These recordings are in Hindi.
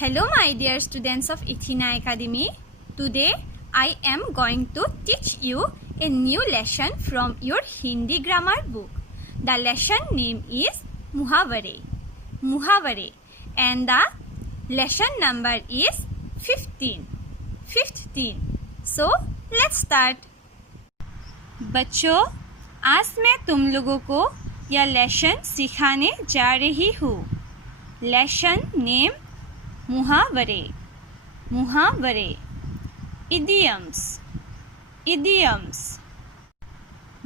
Hello my dear students of Ethina Academy. Today I am going to teach you a new lesson from your Hindi grammar book. The lesson name is Muhavare. Muhavare, and the lesson number is 15. So let's start. बच्चों, आज मैं तुम लोगों को यह लेसन सिखाने जा रही हूँ. लेसन नेम मुहावरे. मुहावरे, इडियम्स.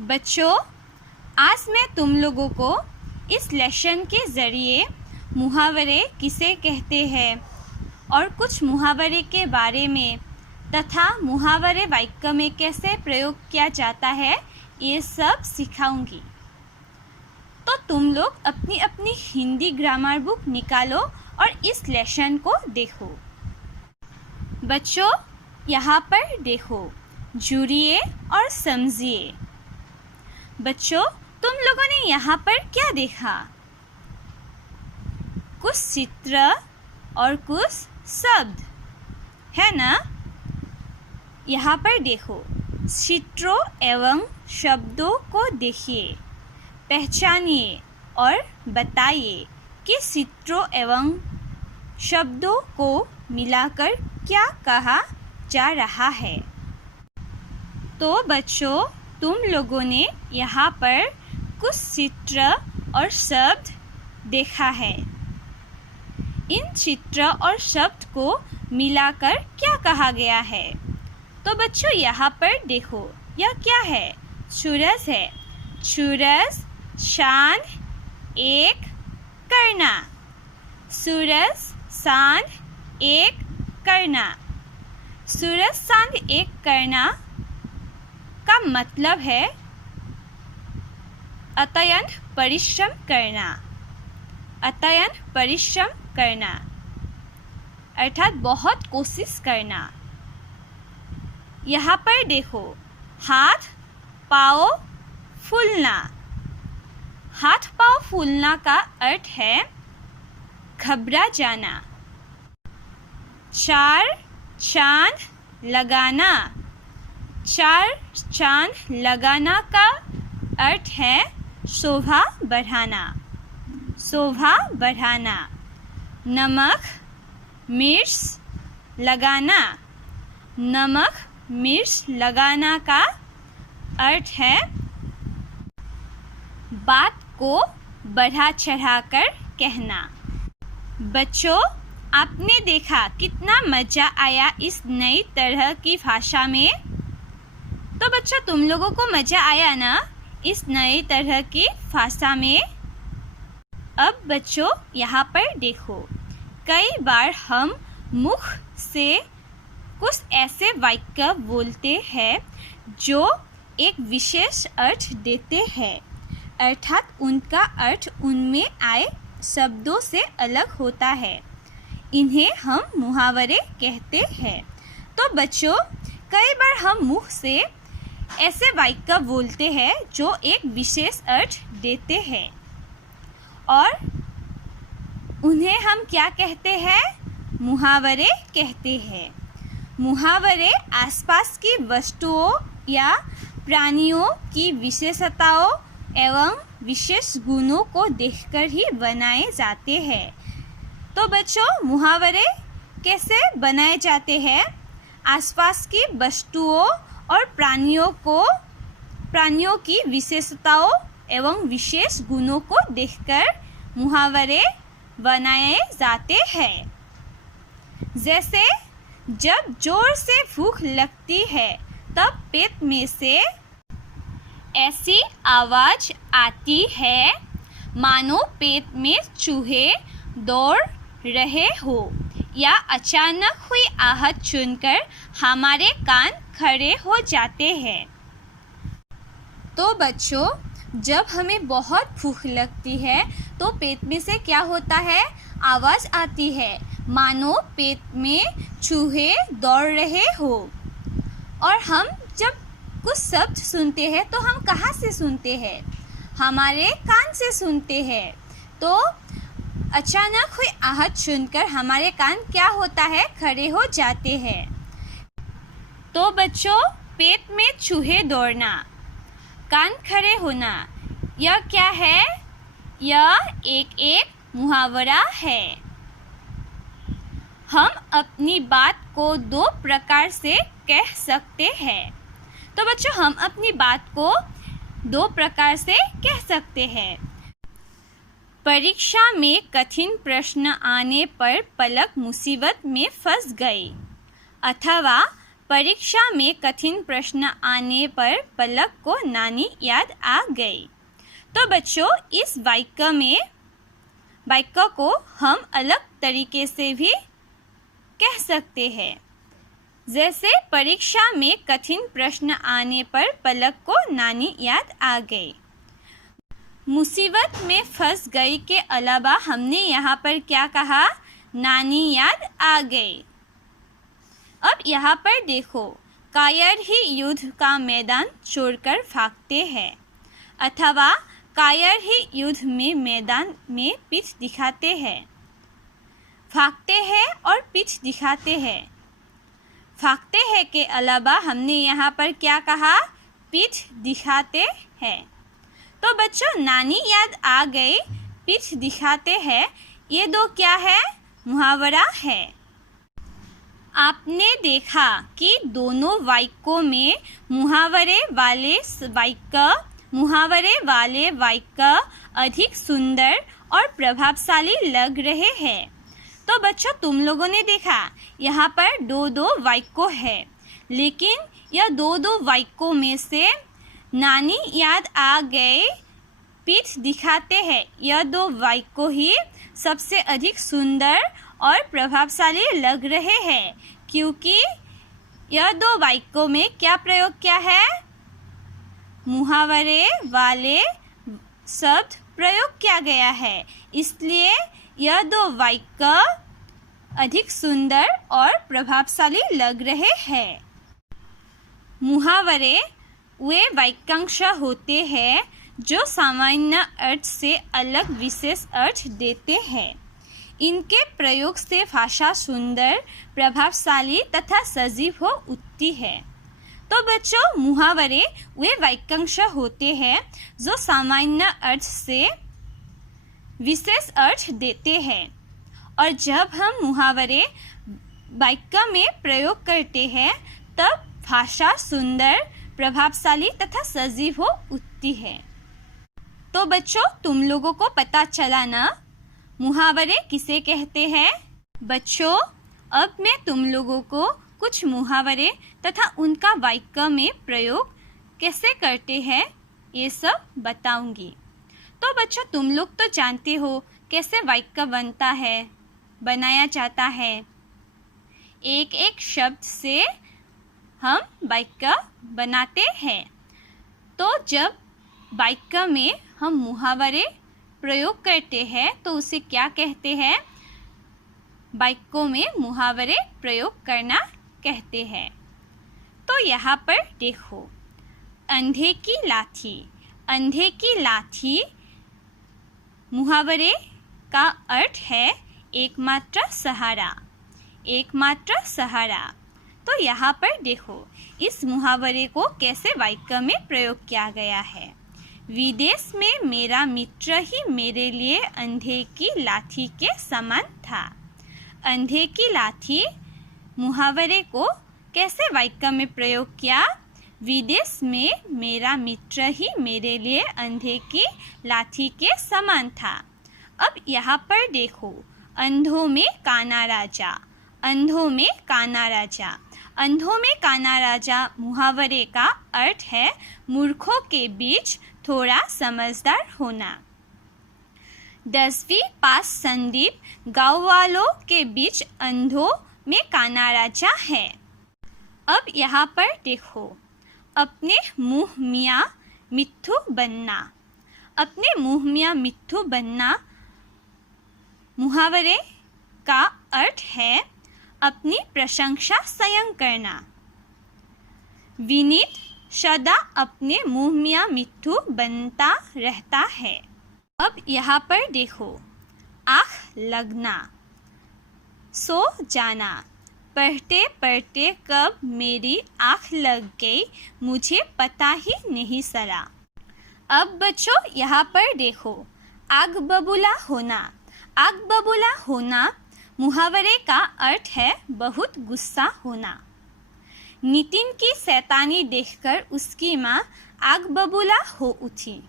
बच्चों, आज मैं तुम लोगों को इस लेसन के ज़रिए मुहावरे किसे कहते हैं और कुछ मुहावरे के बारे में तथा मुहावरे वाक्य में कैसे प्रयोग किया जाता है ये सब सिखाऊंगी. तो तुम लोग अपनी अपनी हिंदी ग्रामर बुक निकालो और इस लेसन को देखो. बच्चों, यहाँ पर देखो, जुड़िए और समझिए. बच्चों, तुम लोगों ने यहाँ पर क्या देखा? कुछ चित्र और कुछ शब्द है ना. यहाँ पर देखो, चित्रों एवं शब्दों को देखिए, पहचानिए और बताइए कि चित्रों एवं शब्दों को मिलाकर क्या कहा जा रहा है. तो बच्चों, तुम लोगों ने यहाँ पर कुछ चित्र और शब्द देखा है. इन चित्र और शब्द को मिलाकर क्या कहा गया है? तो बच्चों, यहाँ पर देखो, यह क्या है? सूरज है. सूरज चांद एक करना. सूरज चांद एक करना. सूरज चांद एक करना का मतलब है अत्यंत परिश्रम करना. अत्यंत परिश्रम करना अर्थात बहुत कोशिश करना. यहाँ पर देखो, हाथ पाँव फूलना. हाथ पाँव फूलना का अर्थ है घबरा जाना. चार चांद लगाना. चार चांद लगाना का अर्थ है शोभा बढ़ाना. शोभा बढ़ाना. नमक मिर्च लगाना. नमक मिर्च लगाना का अर्थ है बात को बढ़ा चढ़ाकर कहना. बच्चों, आपने देखा कितना मज़ा आया इस नई तरह की भाषा में. तो बच्चों, तुम लोगों को मज़ा आया ना इस नई तरह की भाषा में? अब बच्चों, यहाँ पर देखो, कई बार हम मुख से कुछ ऐसे वाक्य बोलते हैं जो एक विशेष अर्थ देते हैं, अर्थात उनका अर्थ उनमें आए शब्दों से अलग होता है. इन्हें हम मुहावरे कहते हैं. तो बच्चों, कई बार हम मुख से ऐसे वाक्य बोलते हैं जो एक विशेष अर्थ देते हैं और उन्हें हम क्या कहते हैं? मुहावरे कहते हैं. मुहावरे आसपास की वस्तुओं या प्राणियों की विशेषताओं एवं विशेष गुणों को देखकर ही बनाए जाते हैं. तो बच्चों, मुहावरे कैसे बनाए जाते हैं? आसपास की वस्तुओं और प्राणियों की विशेषताओं एवं विशेष गुणों को देखकर मुहावरे बनाए जाते हैं. जैसे, जब जोर से भूख लगती है तब पेट में से ऐसी आवाज़ आती है मानो पेट में चूहे दौड़ रहे हो, या अचानक हुई आहट सुनकर हमारे कान खड़े हो जाते हैं. तो बच्चों, जब हमें बहुत भूख लगती है तो पेट में से क्या होता है? आवाज़ आती है मानो पेट में चूहे दौड़ रहे हो. और हम जब कुछ शब्द सुनते हैं तो हम कहाँ से सुनते हैं? हमारे कान से सुनते हैं. तो अचानक हुई आहट सुनकर हमारे कान क्या होता है, खड़े हो जाते हैं। तो बच्चों, पेट में चूहे दौड़ना, कान खड़े होना, यह क्या है? यह एक मुहावरा है। हम अपनी बात को दो प्रकार से कह सकते हैं। तो बच्चों, हम अपनी बात को दो प्रकार से कह सकते हैं। परीक्षा में कठिन प्रश्न आने पर पलक मुसीबत में फंस गई, अथवा परीक्षा में कठिन प्रश्न आने पर पलक को नानी याद आ गई। तो बच्चों, इस वाक्य को हम अलग तरीके से भी कह सकते हैं। जैसे परीक्षा में कठिन प्रश्न आने पर पलक को नानी याद आ गई। मुसीबत में फंस गई के अलावा हमने यहाँ पर क्या कहा? नानी याद आ गई। अब यहाँ पर देखो, कायर ही युद्ध का मैदान छोड़कर भागते हैं, अथवा कायर ही युद्ध में मैदान में पीठ दिखाते हैं। भागते हैं और पीठ दिखाते हैं। भागते हैं के अलावा हमने यहाँ पर क्या कहा? पीठ दिखाते हैं। तो बच्चों, नानी याद आ गई, पीठ दिखाते हैं, ये दो क्या है? मुहावरा है। आपने देखा कि दोनों वाक्यों में मुहावरे वाले वाक्य अधिक सुंदर और प्रभावशाली लग रहे हैं। तो बच्चों, तुम लोगों ने देखा यहाँ पर दो वाक्य है, लेकिन यह दो वाक्यों में से नानी याद आ गए, पीठ दिखाते हैं, यह दो वाक्य ही सबसे अधिक सुंदर और प्रभावशाली लग रहे हैं, क्योंकि यह दो वाक्यों में क्या प्रयोग किया है? मुहावरे वाले शब्द प्रयोग किया गया है, इसलिए यह दो वाक्य अधिक सुंदर और प्रभावशाली लग रहे हैं। मुहावरे वे वाक्यांश होते हैं जो सामान्य अर्थ से अलग विशेष अर्थ देते हैं। इनके प्रयोग से भाषा सुंदर, प्रभावशाली तथा सजीव हो उठती है। तो बच्चों, मुहावरे वे वाक्यांश होते हैं जो सामान्य अर्थ से विशेष अर्थ देते हैं, और जब हम मुहावरे वाक्य में प्रयोग करते हैं तब भाषा सुंदर, प्रभावशाली तथा सजीव हो उठती है। तो बच्चों, तुम लोगों को पता चला ना मुहावरे किसे कहते हैं? बच्चों, अब मैं तुम लोगों को कुछ मुहावरे तथा उनका वाक्य में प्रयोग कैसे करते हैं ये सब बताऊंगी। तो बच्चों, तुम लोग तो जानते हो कैसे वाक्य बनाया जाता है। एक एक शब्द से हम वाक्य बनाते हैं। तो जब वाक्य में हम मुहावरे प्रयोग करते हैं तो उसे क्या कहते हैं? वाक्यों में मुहावरे प्रयोग करना कहते हैं। तो यहाँ पर देखो, अंधे की लाठी। अंधे की लाठी मुहावरे का अर्थ है एकमात्र सहारा। एकमात्र सहारा। तो यहाँ पर देखो, इस मुहावरे को कैसे वाक्य में प्रयोग किया गया है। विदेश में मेरा मित्र ही मेरे लिए अंधे की लाठी के समान था। अंधे की लाठी मुहावरे को कैसे वाक्य में प्रयोग किया? विदेश में मेरा मित्र ही मेरे लिए अंधे की लाठी के समान था। अब यहाँ पर देखो, अंधों में काना राजा। अंधों में काना राजा। अंधों में काना राजा मुहावरे का अर्थ है मूर्खों के बीच थोड़ा समझदार होना। 10वीं पास संदीप गाँव वालों के बीच अंधों में काना राजा है। अब यहाँ पर देखो, अपने मुँह मियाँ मिट्ठू बनना। अपने मुँह मियाँ मिट्ठू बनना मुहावरे का अर्थ है अपनी प्रशंसा स्वयं करना। विनीत सदा अपने मुँह मियाँ मिट्ठू बनता रहता है। अब यहाँ पर देखो, आँख लगना, सो जाना। पढ़ते पढ़ते कब मेरी आँख लग गई मुझे पता ही नहीं चला। अब बच्चों यहाँ पर देखो, आग बबूला होना। आग बबूला होना मुहावरे का अर्थ है बहुत गुस्सा होना। नितिन की शैतानी देखकर उसकी माँ आग बबूला हो उठी।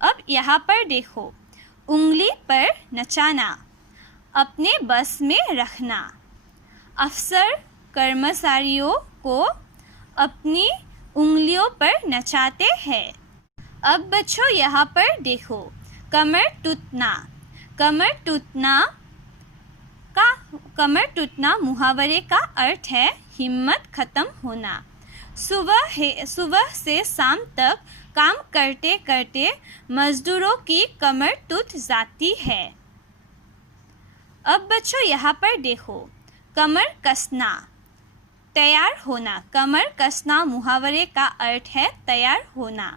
अब यहाँ पर देखो, उंगली पर नचाना, अपने बस में रखना। अफसर कर्मचारियों को अपनी उंगलियों पर नचाते हैं। अब बच्चों यहाँ पर देखो, कमर टूटना। कमर टूटना मुहावरे का अर्थ है हिम्मत खत्म होना। सुबह से शाम तक काम करते करते मजदूरों की कमर टूट जाती है। अब बच्चों यहाँ पर देखो, कमर कसना, तैयार होना। कमर कसना मुहावरे का अर्थ है तैयार होना।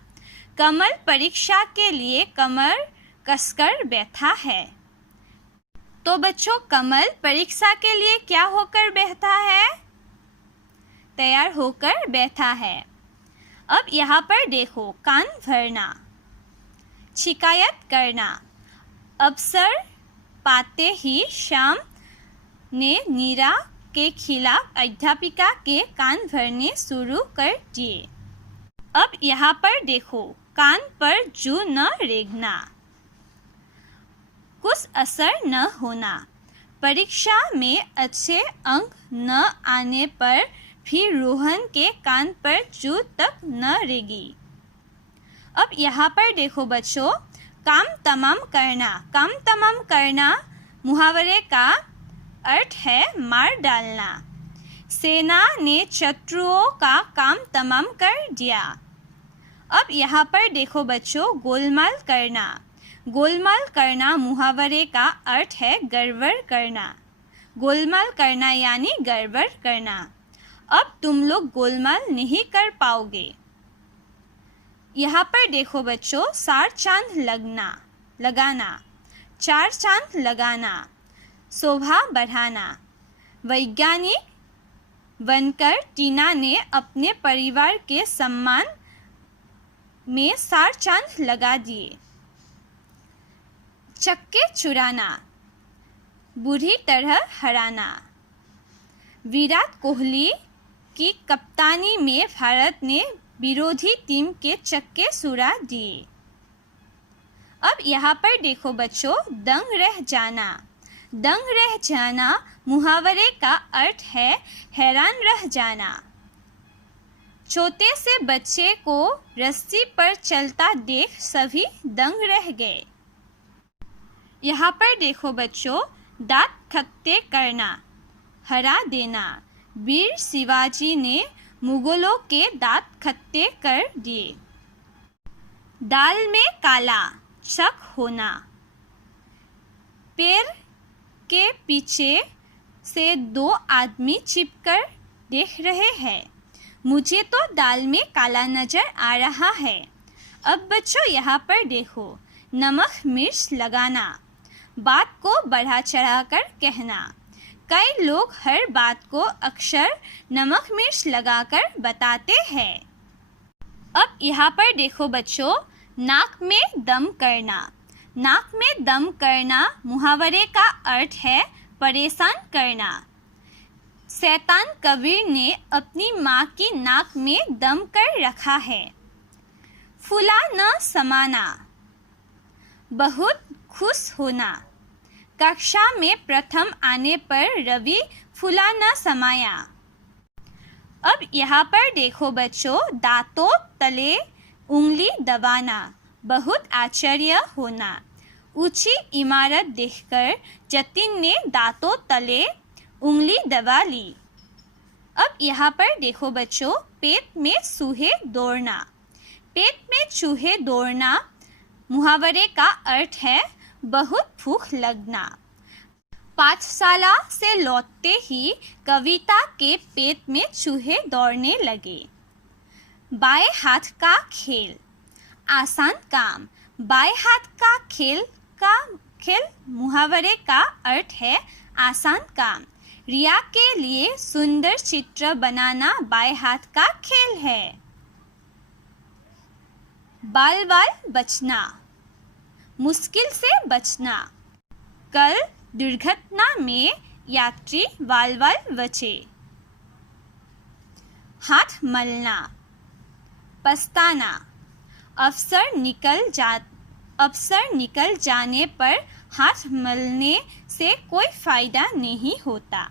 कमल परीक्षा के लिए कमर कसकर बैठा है। तो बच्चों, कमल परीक्षा के लिए क्या होकर बैठा है? तैयार होकर बैठा है। अब यहाँ पर देखो, कान भरना, शिकायत करना। अवसर पाते ही श्याम ने नीरा के खिलाफ अध्यापिका के कान भरने शुरू कर दिए। अब यहाँ पर देखो, कान पर जू न रेंगना, कुछ असर न होना। परीक्षा में अच्छे अंक न आने पर फिर रोहन के कान पर जू तक न रेंगी। अब यहाँ पर देखो बच्चों, काम तमाम करना। काम तमाम करना मुहावरे का अर्थ है मार डालना। सेना ने शत्रुओं का काम तमाम कर दिया। अब यहाँ पर देखो बच्चों, गोलमाल करना। गोलमाल करना मुहावरे का अर्थ है गड़बड़ करना। गोलमाल करना यानी गड़बड़ करना। अब तुम लोग गोलमाल नहीं कर पाओगे। यहाँ पर देखो बच्चों, चार चांद लगाना, चार चांद लगाना, शोभा बढ़ाना। वैज्ञानिक बनकर टीना ने अपने परिवार के सम्मान में चार चांद लगा दिए। चक्के चुराना, बुरी तरह हराना। विराट कोहली की कप्तानी में भारत ने विरोधी टीम के चक्के चुरा दिए। अब यहाँ पर देखो बच्चों, दंग रह जाना। दंग रह जाना मुहावरे का अर्थ है हैरान रह जाना। छोटे से बच्चे को रस्सी पर चलता देख सभी दंग रह गए। यहाँ पर देखो बच्चों, दांत खट्टे करना, हरा देना। वीर शिवाजी ने मुगलों के दांत खट्टे कर दिए। दाल में काला, शक होना। पेड़ के पीछे से दो आदमी छिपकर देख रहे हैं। मुझे तो दाल में काला नजर आ रहा है। अब बच्चों यहाँ पर देखो, नमक मिर्च लगाना, बात को बढ़ा चढ़ाकर कहना। कई लोग हर बात को अक्सर नमक मिर्च लगाकर बताते हैं। अब यहाँ पर देखो बच्चों, नाक में दम करना। नाक में दम करना मुहावरे का अर्थ है परेशान करना। शैतान कबीर ने अपनी माँ की नाक में दम कर रखा है। फूला न समाना, बहुत खुश होना। कक्षा में प्रथम आने पर रवि फूला न समाया। अब यहाँ पर देखो बच्चों, दांतों तले उंगली दबाना, बहुत आश्चर्य होना। ऊंची इमारत देखकर जतिन ने दांतों तले उंगली दबा ली। अब यहाँ पर देखो बच्चों, पेट में चूहे दौड़ना। पेट में चूहे दौड़ना मुहावरे का अर्थ है बहुत भूख लगना। पाठशाला से लौटते ही कविता के पेट में चूहे दौड़ने लगे। बाएं हाथ का खेल, आसान काम। बाएं हाथ का खेल मुहावरे का अर्थ है आसान काम। रिया के लिए सुंदर चित्र बनाना बाएं हाथ का खेल है। बाल बाल बचना, मुश्किल से बचना। कल दुर्घटना में यात्री बाल बाल बचे। हाथ मलना, पछताना। अवसर निकल जाने पर हाथ मलने से कोई फायदा नहीं होता।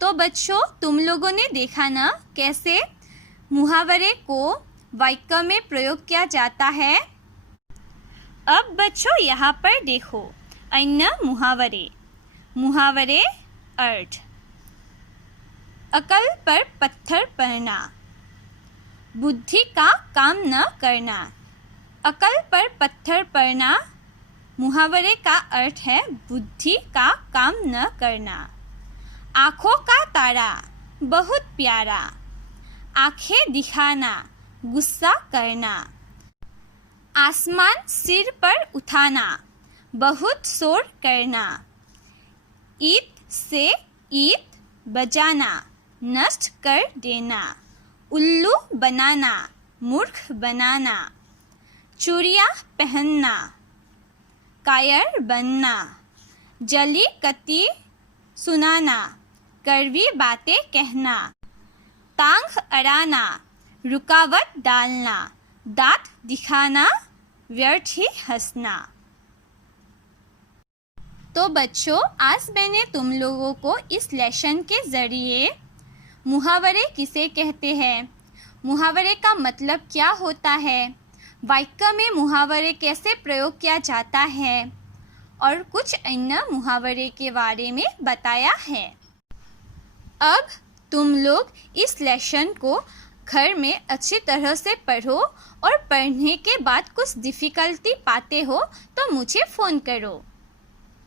तो बच्चों, तुम लोगों ने देखा ना कैसे मुहावरे को वाक्य में प्रयोग किया जाता है। अब बच्चों यहाँ पर देखो अन्य मुहावरे। मुहावरे अर्थ: अकल पर पत्थर पड़ना, बुद्धि का काम न करना। अकल पर पत्थर पड़ना मुहावरे का अर्थ है बुद्धि का काम न करना। आँखों का तारा बहुत प्यारा, आँखें दिखाना, गुस्सा करना। आसमान सिर पर उठाना, बहुत शोर करना। ईंट से ईंट बजाना, नष्ट कर देना। उल्लू बनाना, मूर्ख बनाना। चूड़ियाँ पहनना, कायर बनना। जली कती सुनाना, कड़वी बातें कहना। टांग अड़ाना, रुकावट डालना। दांत दिखाना, व्यर्थ ही हंसना। तो बच्चों, आज मैंने तुम लोगों को इस लेसन के ज़रिए मुहावरे किसे कहते हैं, मुहावरे का मतलब क्या होता है, वाक्य में मुहावरे कैसे प्रयोग किया जाता है और कुछ अन्य मुहावरे के बारे में बताया है। अब तुम लोग इस लेसन को घर में अच्छी तरह से पढ़ो और पढ़ने के बाद कुछ डिफ़िकल्टी पाते हो तो मुझे फ़ोन करो।